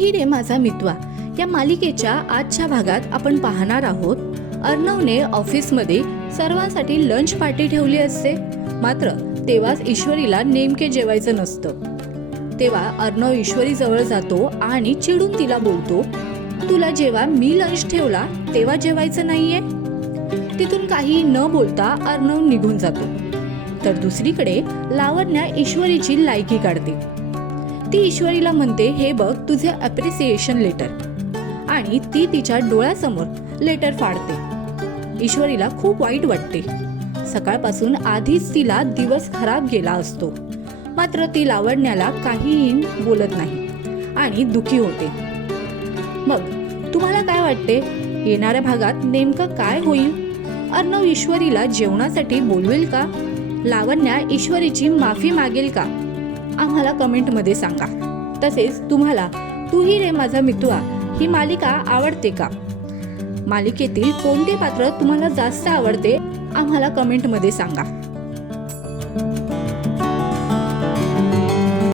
ही रे माझा मितवा या मालिकेच्या आजच्या भागात आपण पाहणार आहोत. अर्णवने ऑफिसमध्ये सर्वांसाठी लंच पार्टी ठेवली असते, मात्र तेव्हाच ईश्वरीला नेमके जेवायचं नसतं. तेव्हा अर्णव ईश्वरी जवळ जातो आणि चिडून तिला बोलतो, तुला जेव्हा मी लंच ठेवला तेव्हा जेवायचं नाहीये. तिथून काही न बोलता अर्णव निघून जातो. तर दुसरीकडे लावण्या ईश्वरीची लायकी काढते. ती ईश्वरीला म्हणते, हे बघ तुझे अप्रिसिएशन लेटर, आणि ती तिच्या डोळ्यासमोर लेटर फाडते. ईश्वरीला खूप वाईट वाटते. सकाळपासून आधीच तिला दिवस खराब गेला असतो, मात्र ती लावण्याला काहीही बोलत नाही आणि दुखी होते. मग तुम्हाला काय वाटते, येणाऱ्या भागात नेमकं काय होईल? अर्णव ईश्वरीला जेवणासाठी बोलवेल का? लावण्या ईश्वरीची माफी मागेल का? आम्हाला कमेंटमध्ये सांगा. तसेच तुम्हाला तू ही रे माझा मितवा ही मालिका आवडते का? मालिकेतील कोणते पात्र तुम्हाला जास्त आवडते आम्हाला कमेंटमध्ये सांगा.